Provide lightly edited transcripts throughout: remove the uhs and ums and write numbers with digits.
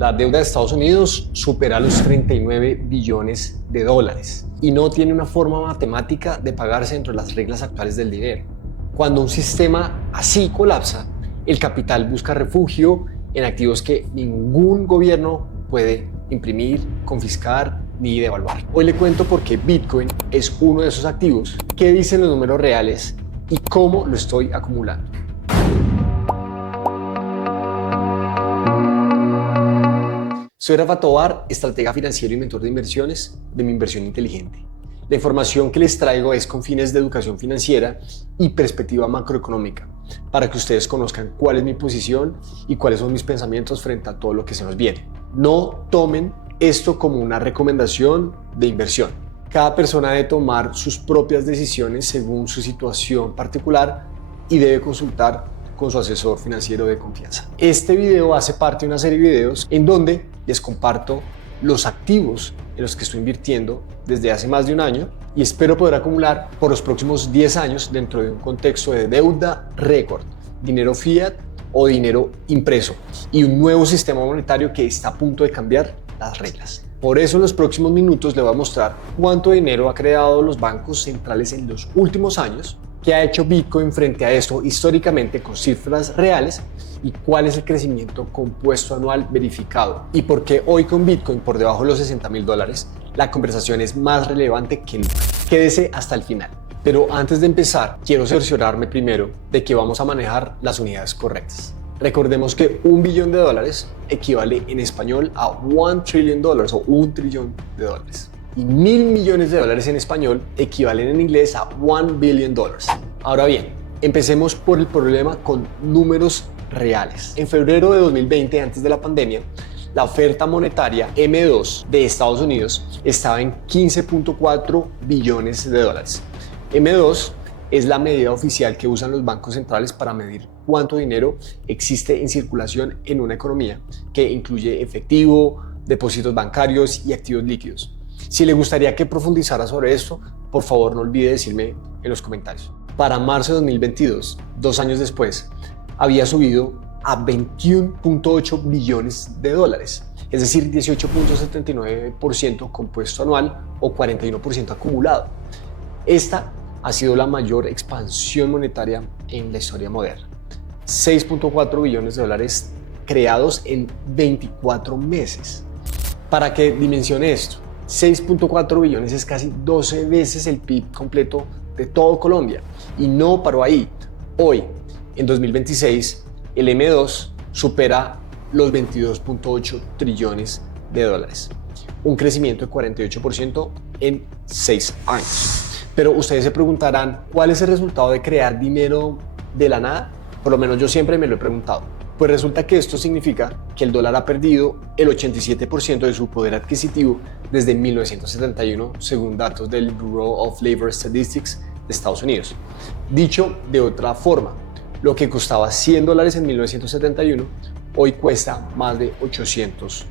La deuda de Estados Unidos supera los 39 billones de dólares y no tiene una forma matemática de pagarse dentro de las reglas actuales del dinero. Cuando un sistema así colapsa, el capital busca refugio en activos que ningún gobierno puede imprimir, confiscar ni devaluar. Hoy le cuento por qué Bitcoin es uno de esos activos, qué dicen los números reales y cómo lo estoy acumulando. Soy Rafa Tovar, estratega financiero y mentor de inversiones de Mi Inversión Inteligente. La información que les traigo es con fines de educación financiera y perspectiva macroeconómica, para que ustedes conozcan cuál es mi posición y cuáles son mis pensamientos frente a todo lo que se nos viene. No tomen esto como una recomendación de inversión. Cada persona debe tomar sus propias decisiones según su situación particular y debe consultar con su asesor financiero de confianza. Este video hace parte de una serie de videos en donde les comparto los activos en los que estoy invirtiendo desde hace más de un año y espero poder acumular por los próximos 10 años dentro de un contexto de deuda récord, dinero fiat o dinero impreso y un nuevo sistema monetario que está a punto de cambiar las reglas. Por eso en los próximos minutos les voy a mostrar cuánto dinero ha creado los bancos centrales en los últimos años, qué ha hecho Bitcoin frente a esto históricamente con cifras reales y cuál es el crecimiento compuesto anual verificado y por qué hoy con Bitcoin por debajo de los $60,000 la conversación es más relevante que nunca. Quédese hasta el final. Pero antes de empezar, quiero cerciorarme primero de que vamos a manejar las unidades correctas. Recordemos que $1 billón equivale en español a $1 trillion o $1 trillón. Y $1.000 millones en español equivalen en inglés a $1 billion. Ahora bien, empecemos por el problema con números reales. En febrero de 2020, antes de la pandemia, la oferta monetaria M2 de Estados Unidos estaba en $15.4 billones. M2 es la medida oficial que usan los bancos centrales para medir cuánto dinero existe en circulación en una economía, que incluye efectivo, depósitos bancarios y activos líquidos. Si le gustaría que profundizara sobre esto, por favor no olvide decirme en los comentarios. Para marzo de 2022, 2 años después, había subido a $21.8 billones, es decir, 18.79% compuesto anual o 41% acumulado. Esta ha sido la mayor expansión monetaria en la historia moderna. $6.4 billones creados en 24 meses. Para que dimensione esto, 6.4 billones es casi 12 veces el PIB completo de todo Colombia. Y no paró ahí. Hoy, en 2026, el M2 supera los $22.8 trillones. Un crecimiento de 48% en 6 años. Pero ustedes se preguntarán, ¿cuál es el resultado de crear dinero de la nada? Por lo menos yo siempre me lo he preguntado. Pues resulta que esto significa que el dólar ha perdido el 87% de su poder adquisitivo desde 1971, según datos del Bureau of Labor Statistics de Estados Unidos. Dicho de otra forma, lo que costaba $100 en 1971, hoy cuesta más de $800.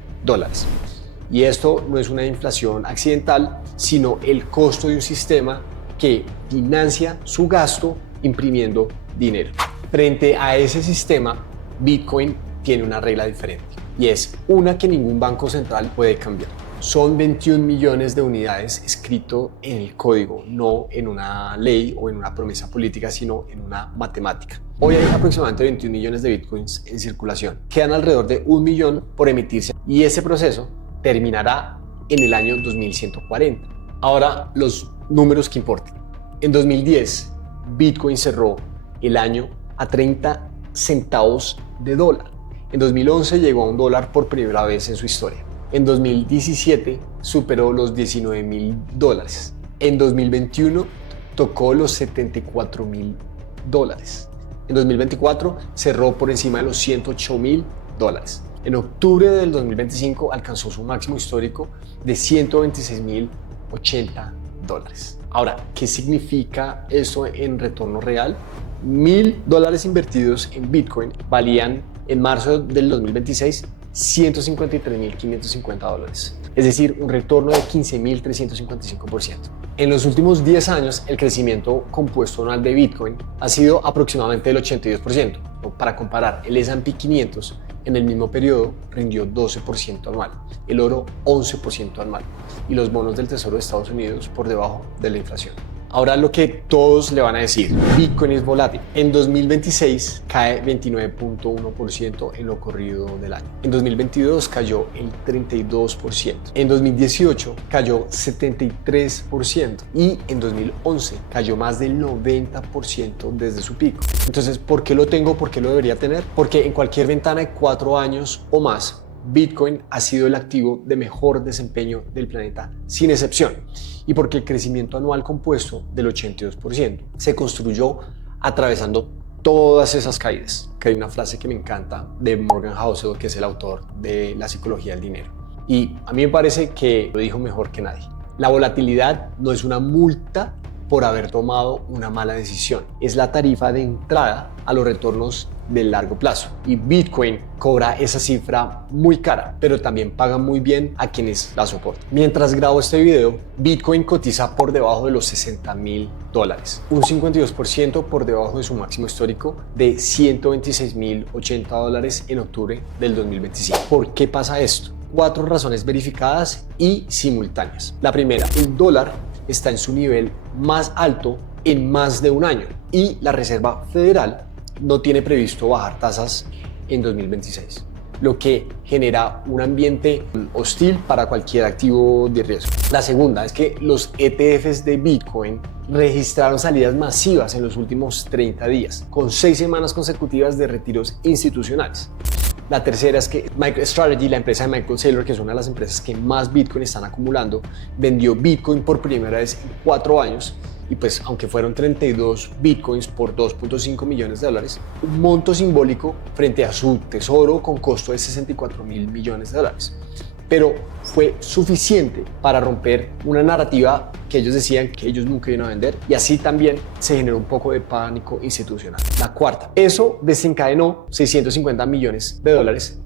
Y esto no es una inflación accidental, sino el costo de un sistema que financia su gasto imprimiendo dinero. Frente a ese sistema, Bitcoin tiene una regla diferente y es una que ningún banco central puede cambiar. Son 21 millones de unidades escrito en el código, no en una ley o en una promesa política, sino en una matemática. Hoy hay aproximadamente 21 millones de Bitcoins en circulación. Quedan alrededor de 1 millón por emitirse y ese proceso terminará en el año 2140. Ahora, los números que importan. En 2010, Bitcoin cerró el año a 30 centavos de dólar. En 2011 llegó a $1 por primera vez en su historia. En 2017 superó los $19,000. En 2021 tocó los $74,000. En 2024 cerró por encima de los $108,000. En octubre del 2025 alcanzó su máximo histórico de $126,080. Ahora, ¿qué significa eso en retorno real? $1,000 invertidos en Bitcoin valían en marzo del 2026 $153,550, es decir, un retorno de 15.355%. En los últimos 10 años, el crecimiento compuesto anual de Bitcoin ha sido aproximadamente del 82%. Para comparar, el S&P 500 en el mismo periodo rindió 12% anual, el oro 11% anual y los bonos del Tesoro de Estados Unidos por debajo de la inflación. Ahora lo que todos le van a decir, Bitcoin es volátil. En 2026 cae 29.1% en lo corrido del año. En 2022 cayó el 32%. En 2018 cayó 73% y en 2011 cayó más del 90% desde su pico. Entonces, ¿por qué lo tengo? ¿Por qué lo debería tener? Porque en cualquier ventana de 4 años o más, Bitcoin ha sido el activo de mejor desempeño del planeta, sin excepción, y porque el crecimiento anual compuesto del 82% se construyó atravesando todas esas caídas. Que hay una frase que me encanta de Morgan Housel, que es el autor de La psicología del dinero, y a mí me parece que lo dijo mejor que nadie. La volatilidad no es una multa por haber tomado una mala decisión, es la tarifa de entrada a los retornos del largo plazo, y Bitcoin cobra esa cifra muy cara, pero también paga muy bien a quienes la soportan. Mientras grabo este video, Bitcoin cotiza por debajo de los $60,000, un 52% por debajo de su máximo histórico de $126,080 en octubre del 2025. ¿Por qué pasa esto? 4 razones verificadas y simultáneas. La primera, el dólar está en su nivel más alto en más de un año y la Reserva Federal no tiene previsto bajar tasas en 2026, lo que genera un ambiente hostil para cualquier activo de riesgo. La segunda es que los ETFs de Bitcoin registraron salidas masivas en los últimos 30 días, con 6 semanas consecutivas de retiros institucionales. La tercera es que MicroStrategy, la empresa de Michael Saylor, que es una de las empresas que más Bitcoin están acumulando, vendió Bitcoin por primera vez en 4 años. Y pues, aunque fueron 32 Bitcoins por $2.5 millones, un monto simbólico frente a su tesoro con costo de $64,000 millones. Pero fue suficiente para romper una narrativa que ellos decían que ellos nunca iban a vender, y así también se generó un poco de pánico institucional. La cuarta, eso desencadenó $650 millones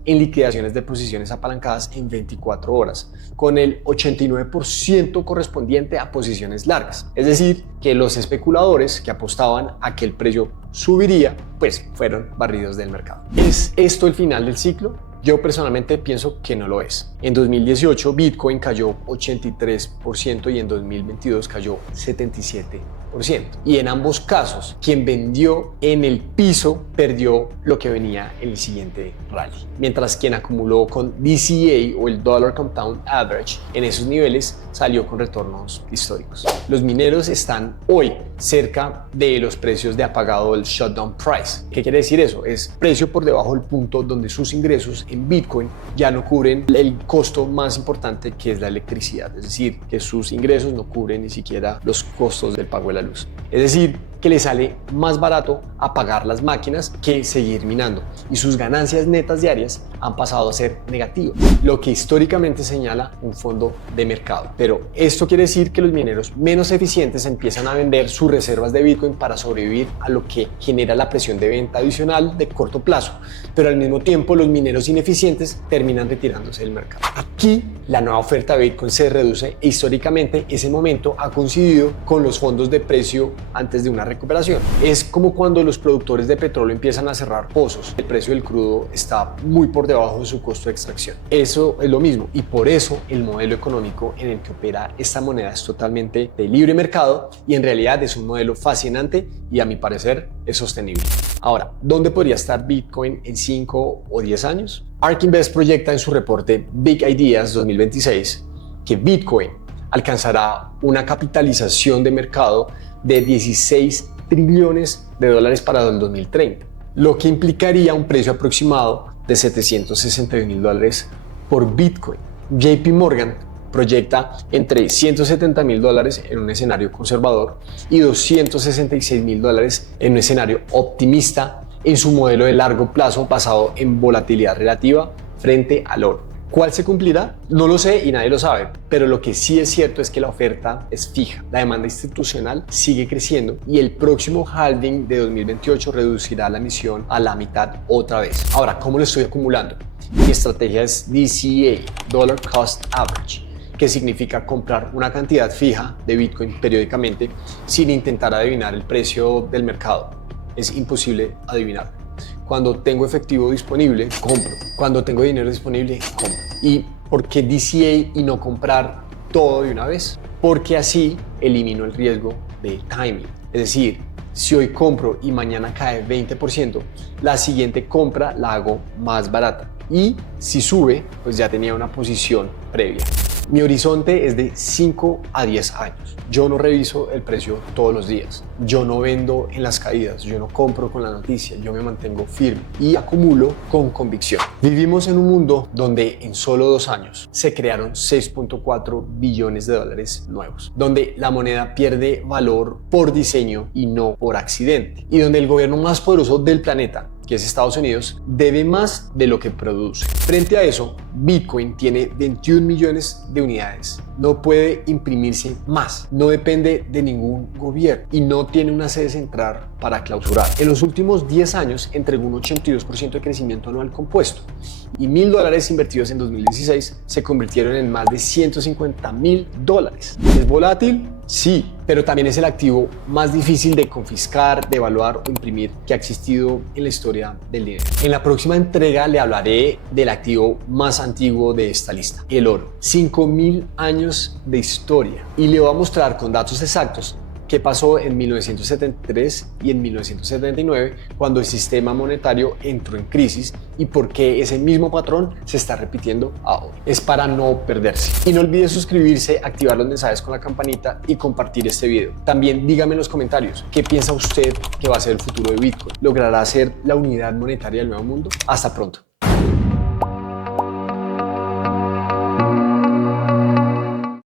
en liquidaciones de posiciones apalancadas en 24 horas, con el 89% correspondiente a posiciones largas. Es decir, que los especuladores que apostaban a que el precio subiría, pues fueron barridos del mercado. ¿Es esto el final del ciclo? Yo personalmente pienso que no lo es. En 2018 Bitcoin cayó 83% y en 2022 cayó 77%. Y en ambos casos, quien vendió en el piso perdió lo que venía en el siguiente rally. Mientras quien acumuló con DCA o el Dollar Compound Average en esos niveles salió con retornos históricos. Los mineros están hoy cerca de los precios de apagado del shutdown price. ¿Qué quiere decir eso? Es precio por debajo del punto donde sus ingresos en Bitcoin ya no cubren el costo más importante, que es la electricidad. Es decir, que sus ingresos no cubren ni siquiera los costos del pago de la luz. Es decir, que le sale más barato apagar las máquinas que seguir minando, y sus ganancias netas diarias han pasado a ser negativas, lo que históricamente señala un fondo de mercado. Pero esto quiere decir que los mineros menos eficientes empiezan a vender sus reservas de Bitcoin para sobrevivir a lo que genera la presión de venta adicional de corto plazo, pero al mismo tiempo los mineros ineficientes terminan retirándose del mercado. Aquí la nueva oferta de Bitcoin se reduce e históricamente ese momento ha coincidido con los fondos de precio antes de una recuperación. Es como cuando los productores de petróleo empiezan a cerrar pozos. El precio del crudo está muy por debajo de su costo de extracción. Eso es lo mismo, y por eso el modelo económico en el que opera esta moneda es totalmente de libre mercado, y en realidad es un modelo fascinante y a mi parecer es sostenible. Ahora, ¿dónde podría estar Bitcoin en 5 o 10 años? ARK Invest proyecta en su reporte Big Ideas 2026 que Bitcoin alcanzará una capitalización de mercado de $16 trillones para el 2030, lo que implicaría un precio aproximado de $761,000 por Bitcoin. JP Morgan proyecta entre $170,000 en un escenario conservador y $266,000 en un escenario optimista en su modelo de largo plazo basado en volatilidad relativa frente al oro. ¿Cuál se cumplirá? No lo sé y nadie lo sabe, pero lo que sí es cierto es que la oferta es fija. La demanda institucional sigue creciendo y el próximo halving de 2028 reducirá la emisión a la mitad otra vez. Ahora, ¿cómo lo estoy acumulando? Mi estrategia es DCA, Dollar Cost Average, que significa comprar una cantidad fija de Bitcoin periódicamente sin intentar adivinar el precio del mercado. Es imposible adivinar. Cuando tengo efectivo disponible, compro. Cuando tengo dinero disponible, compro. ¿Y por qué DCA y no comprar todo de una vez? Porque así elimino el riesgo de timing. Es decir, si hoy compro y mañana cae 20%, la siguiente compra la hago más barata. Y si sube, pues ya tenía una posición previa. Mi horizonte es de 5 a 10 años. Yo no reviso el precio todos los días. Yo no vendo en las caídas. Yo no compro con la noticia. Yo me mantengo firme y acumulo con convicción. Vivimos en un mundo donde en solo 2 años se crearon 6.4 billones de dólares nuevos, donde la moneda pierde valor por diseño y no por accidente, y donde el gobierno más poderoso del planeta, que es Estados Unidos, debe más de lo que produce. Frente a eso, Bitcoin tiene 21 millones de unidades. No puede imprimirse más. No depende de ningún gobierno y no tiene una sede central para clausurar. En los últimos 10 años entregó un 82% de crecimiento anual compuesto y $1.000 invertidos en 2016 se convirtieron en más de $150.000. ¿Es volátil? Sí, pero también es el activo más difícil de confiscar, de evaluar o imprimir que ha existido en la historia del dinero. En la próxima entrega le hablaré del activo más antiguo de esta lista, el oro. 5.000 años de historia. Y le voy a mostrar con datos exactos qué pasó en 1973 y en 1979 cuando el sistema monetario entró en crisis y por qué ese mismo patrón se está repitiendo ahora. Es para no perderse. Y no olvide suscribirse, activar los mensajes con la campanita y compartir este video. También dígame en los comentarios qué piensa usted que va a ser el futuro de Bitcoin. ¿Logrará ser la unidad monetaria del nuevo mundo? Hasta pronto.